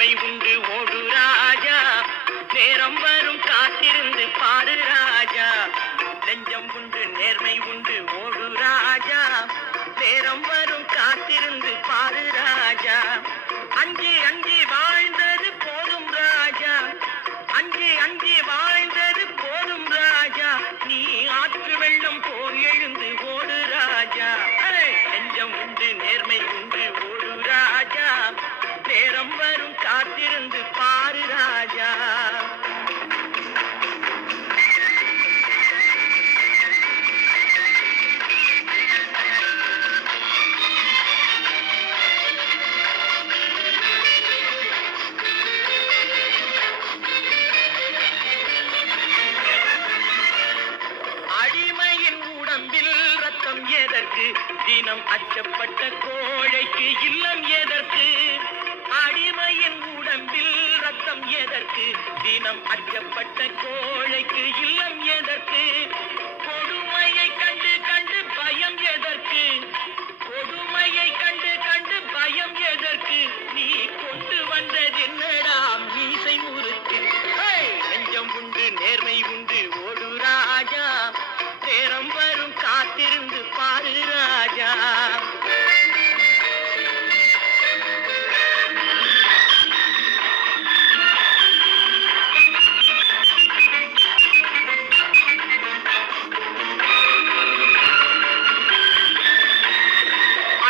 நேர்மை உண்டு ஓடு ராஜா, நேரம் வரும் காத்திருந்து பாரு ராஜா. நெஞ்சம் உண்டு நேர்மை உண்டு ஓடு ராஜா, நேரம் வரும் காத்திருந்து பாரு ராஜா. அஞ்சி அஞ்சி வாழ்ந்தது போதும் ராஜா, அஞ்சி அஞ்சி வாழ்ந்தது போதும் ராஜா. நீ ஆற்று வெள்ளம் போல் எழுந்து ஓடு ராஜா. நெஞ்சம் உண்டு நேர்மை உண்டு ஓடு ராஜா, நேரம் வரும் காத்திருந்து பாரு ராஜா. அடிமையின் உடம்பில் ரத்தம் எதற்கு, தினம் அச்சப்பட்ட கோழைக்கு இல்லம் எதற்கு. அடிமையின் உடம்பில் ரத்தம் எதற்கு, தினம் அச்சப்பட்ட கோழைக்கு இல்லம் எதற்கு. கொடுமையை கண்டு கண்டு பயம் எதற்கு, கொடுமையை கண்டு கண்டு பயம் எதற்கு. நீ கொண்டு வந்தது என்னடா மீசை முறுக்கு. நெஞ்சம் உண்டு நேர்மை உண்டு ஓடு ராஜா, நேரம் வரும் காத்திருந்து பாரு ராஜா.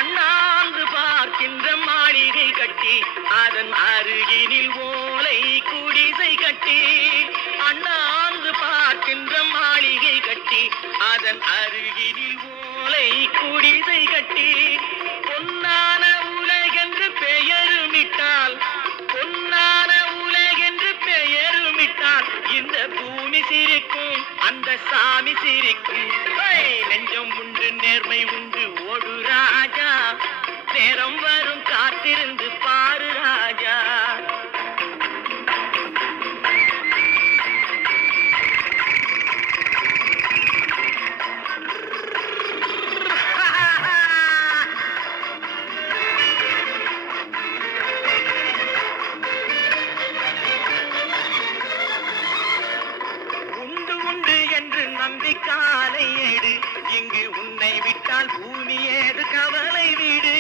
அண்ணாந்து பார்க்கின்ற மாளிகை கட்டி, அதன் அருகினில் ஓலை குடிசை கட்டி. அண்ணாந்து பார்க்கின்ற மாளிகை கட்டி, அதன் அருகினில் ஓலை குடிசை கட்டி. பொன்னான உலகென்று பெயருமிட்டால், பொன்னான உலகென்று பெயருமிட்டால், இந்த பூமி சிரிக்கும் அந்த சாமி சிரிக்கும். நெஞ்சம் உண்டு நேர்மை உண்டு ஓடு ராஜா, நேரம் வரும் காத்திருந்து பாரு ராஜா. உண்டு உண்டு என்று நம்பிக்காலை ஏடு, இங்கு உன்னை விட்டால் பூமி ஏது கவலை வீடு.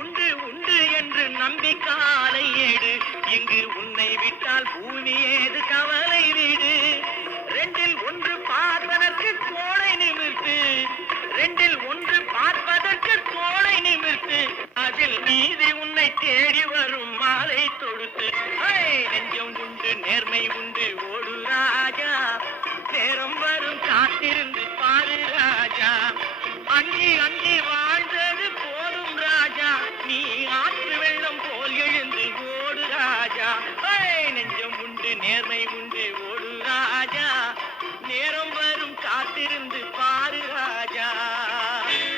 உண்டு உண்டு என்று நம்பிக்காலை ஏடு, இங்கு உன்னை விட்டால் பூமி ஏது கவலை வீடு. ரெண்டில் ஒன்று பார்ப்பதற்கு கோளை நிமிர்த்து, ரெண்டில் ஒன்று பார்ப்பதற்கு கோளை நிமிர்த்து, அதில் நீதி உன்னை தேடி வரும் மாலை தொடுத்து. நெஞ்சம் உண்டு நேர்மை உண்டு ஓடு ராஜா, நேரம் வரும் காத்திருந்து பாரு ராஜா. அஞ்சி அஞ்சி